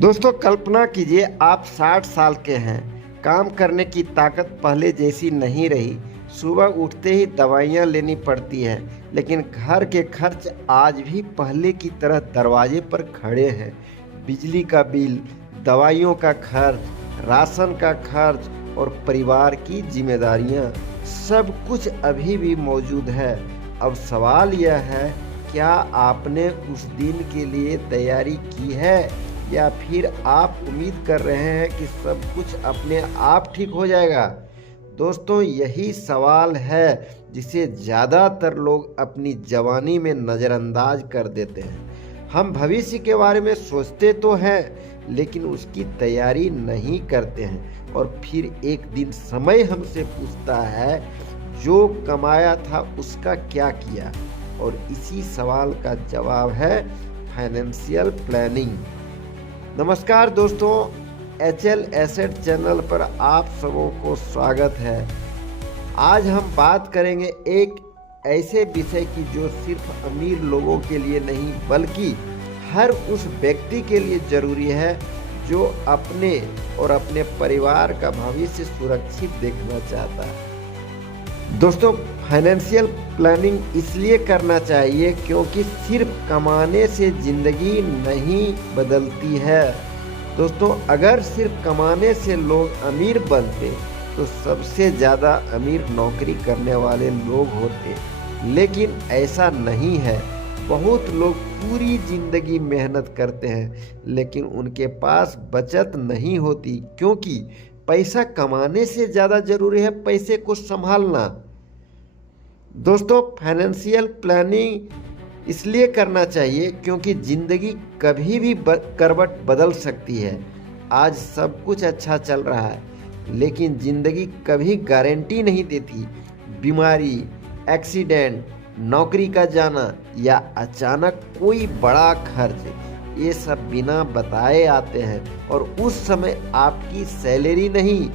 दोस्तों कल्पना कीजिए आप 60 साल के हैं। काम करने की ताकत पहले जैसी नहीं रही। सुबह उठते ही दवाइयाँ लेनी पड़ती है, लेकिन घर के खर्च आज भी पहले की तरह दरवाजे पर खड़े हैं। बिजली का बिल, दवाइयों का खर्च, राशन का खर्च और परिवार की जिम्मेदारियाँ, सब कुछ अभी भी मौजूद है। अब सवाल यह है, क्या आपने उस दिन के लिए तैयारी की है या फिर आप उम्मीद कर रहे हैं कि सब कुछ अपने आप ठीक हो जाएगा? दोस्तों यही सवाल है जिसे ज़्यादातर लोग अपनी जवानी में नज़रअंदाज कर देते हैं। हम भविष्य के बारे में सोचते तो हैं, लेकिन उसकी तैयारी नहीं करते हैं और फिर एक दिन समय हमसे पूछता है, जो कमाया था उसका क्या किया? और इसी सवाल का जवाब है फाइनेंशियल प्लानिंग। नमस्कार दोस्तों, HL एसेट चैनल पर आप सबों को स्वागत है। आज हम बात करेंगे एक ऐसे विषय की जो सिर्फ अमीर लोगों के लिए नहीं बल्कि हर उस व्यक्ति के लिए ज़रूरी है जो अपने और अपने परिवार का भविष्य सुरक्षित देखना चाहता है। दोस्तों फाइनेंशियल प्लानिंग इसलिए करना चाहिए क्योंकि सिर्फ कमाने से ज़िंदगी नहीं बदलती है। दोस्तों अगर सिर्फ कमाने से लोग अमीर बनते तो सबसे ज़्यादा अमीर नौकरी करने वाले लोग होते, लेकिन ऐसा नहीं है। बहुत लोग पूरी ज़िंदगी मेहनत करते हैं लेकिन उनके पास बचत नहीं होती, क्योंकि पैसा कमाने से ज़्यादा ज़रूरी है पैसे को संभालना। दोस्तों फाइनेंशियल प्लानिंग इसलिए करना चाहिए क्योंकि ज़िंदगी कभी भी करवट बदल सकती है। आज सब कुछ अच्छा चल रहा है, लेकिन ज़िंदगी कभी गारंटी नहीं देती। बीमारी, एक्सीडेंट, नौकरी का जाना या अचानक कोई बड़ा खर्च, ये सब बिना बताए आते हैं और उस समय आपकी सैलरी नहीं,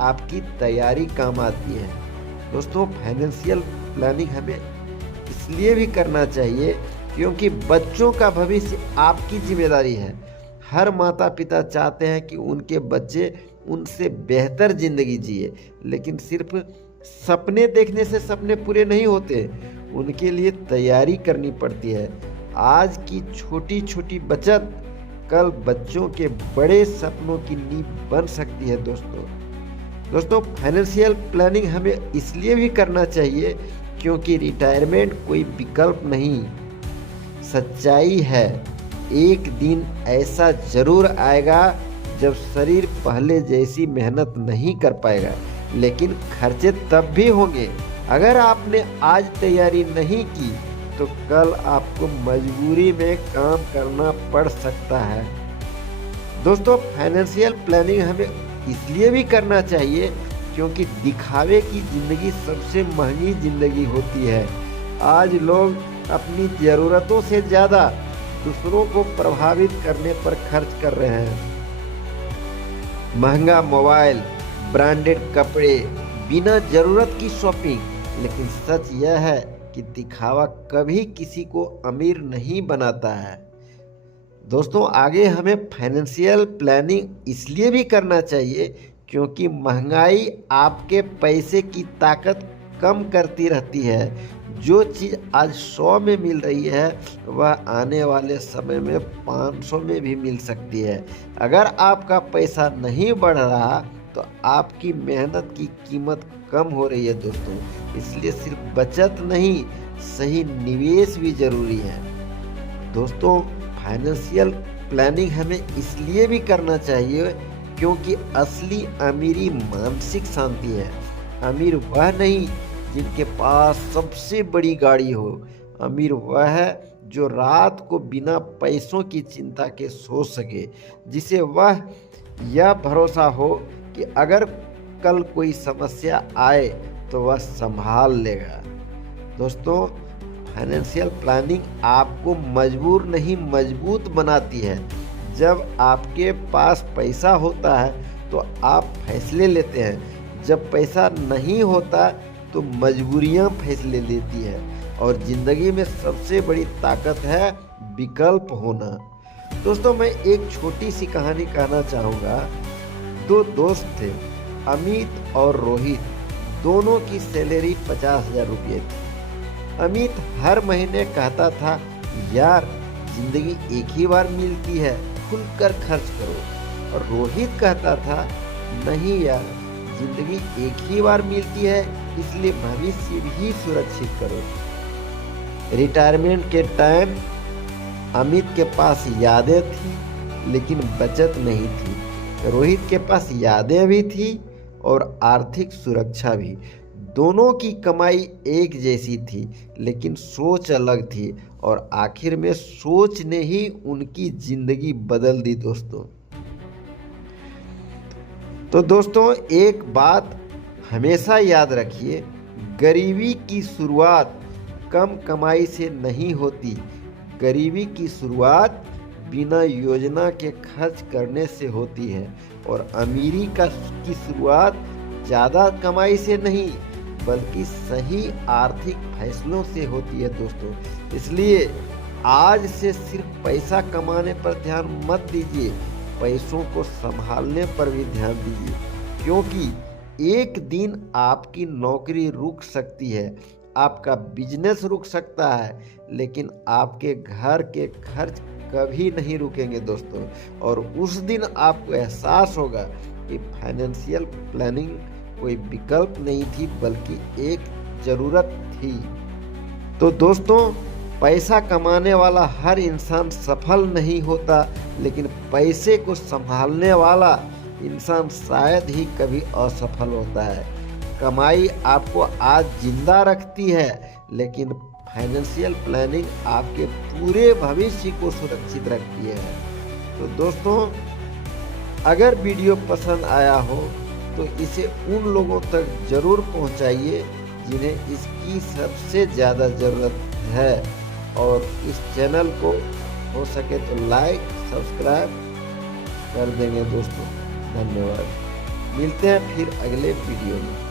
आपकी तैयारी काम आती है। दोस्तों फाइनेंशियल प्लानिंग हमें इसलिए भी करना चाहिए क्योंकि बच्चों का भविष्य आपकी जिम्मेदारी है। हर माता पिता चाहते हैं कि उनके बच्चे उनसे बेहतर ज़िंदगी जिए, लेकिन सिर्फ सपने देखने से सपने पूरे नहीं होते, उनके लिए तैयारी करनी पड़ती है। आज की छोटी छोटी बचत कल बच्चों के बड़े सपनों की नींव बन सकती है। दोस्तों फाइनेंशियल प्लानिंग हमें इसलिए भी करना चाहिए क्योंकि रिटायरमेंट कोई विकल्प नहीं, सच्चाई है। एक दिन ऐसा जरूर आएगा जब शरीर पहले जैसी मेहनत नहीं कर पाएगा, लेकिन खर्चे तब भी होंगे। अगर आपने आज तैयारी नहीं की तो कल आपको मजबूरी में काम करना पड़ सकता है। दोस्तों फाइनेंशियल प्लानिंग हमें इसलिए भी करना चाहिए क्योंकि दिखावे की ज़िंदगी सबसे महंगी ज़िंदगी होती है। आज लोग अपनी ज़रूरतों से ज़्यादा दूसरों को प्रभावित करने पर खर्च कर रहे हैं। महंगा मोबाइल, ब्रांडेड कपड़े, बिना ज़रूरत की शॉपिंग। लेकिन सच यह है कि दिखावा कभी किसी को अमीर नहीं बनाता है। दोस्तों आगे हमें फाइनेंशियल प्लानिंग इसलिए भी करना चाहिए क्योंकि महंगाई आपके पैसे की ताकत कम करती रहती है। जो चीज़ आज 100 में मिल रही है वह आने वाले समय में 500 में भी मिल सकती है। अगर आपका पैसा नहीं बढ़ रहा तो आपकी मेहनत की कीमत कम हो रही है। दोस्तों इसलिए सिर्फ बचत नहीं, सही निवेश भी ज़रूरी है। दोस्तों फाइनेंशियल प्लानिंग हमें इसलिए भी करना चाहिए क्योंकि असली अमीरी मानसिक शांति है। अमीर वह नहीं जिनके पास सबसे बड़ी गाड़ी हो, अमीर वह है जो रात को बिना पैसों की चिंता के सो सके, जिसे वह यह भरोसा हो कि अगर कल कोई समस्या आए तो वह संभाल लेगा। दोस्तों फाइनेंशियल प्लानिंग आपको मजबूर नहीं मजबूत बनाती है। जब आपके पास पैसा होता है तो आप फैसले लेते हैं, जब पैसा नहीं होता तो मजबूरियां फैसले लेती है। और ज़िंदगी में सबसे बड़ी ताकत है विकल्प होना। दोस्तों मैं एक छोटी सी कहानी कहना चाहूँगा। दो दोस्त थे, अमित और रोहित। दोनों की सैलरी 50,000 रुपये थी। अमित हर महीने कहता था, यार जिंदगी एक ही बार मिलती है, खुलकर खर्च करो। और रोहित कहता था, नहीं यार, जिंदगी एक ही बार मिलती है, इसलिए भविष्य भी सुरक्षित करो। रिटायरमेंट के टाइम अमित के पास यादें थी लेकिन बचत नहीं थी। रोहित के पास यादें भी थी और आर्थिक सुरक्षा भी। दोनों की कमाई एक जैसी थी लेकिन सोच अलग थी, और आखिर में सोच ने ही उनकी जिंदगी बदल दी दोस्तों। तो दोस्तों एक बात हमेशा याद रखिए, गरीबी की शुरुआत कम कमाई से नहीं होती। गरीबी की शुरुआत बिना योजना के खर्च करने से होती है, और अमीरी की शुरुआत ज़्यादा कमाई से नहीं बल्कि सही आर्थिक फैसलों से होती है दोस्तों। इसलिए आज से सिर्फ पैसा कमाने पर ध्यान मत दीजिए, पैसों को संभालने पर भी ध्यान दीजिए, क्योंकि एक दिन आपकी नौकरी रुक सकती है, आपका बिजनेस रुक सकता है, लेकिन आपके घर के खर्च कभी नहीं रुकेंगे दोस्तों। और उस दिन आपको एहसास होगा कि फाइनेंशियल प्लानिंग कोई विकल्प नहीं थी बल्कि एक ज़रूरत थी। तो दोस्तों पैसा कमाने वाला हर इंसान सफल नहीं होता, लेकिन पैसे को संभालने वाला इंसान शायद ही कभी असफल होता है। कमाई आपको आज जिंदा रखती है, लेकिन फाइनेंशियल प्लानिंग आपके पूरे भविष्य को सुरक्षित रखती है। तो दोस्तों अगर वीडियो पसंद आया हो तो इसे उन लोगों तक जरूर पहुंचाइए जिन्हें इसकी सबसे ज़्यादा ज़रूरत है, और इस चैनल को हो सके तो लाइक सब्सक्राइब कर देंगे दोस्तों। धन्यवाद। मिलते हैं फिर अगले वीडियो में।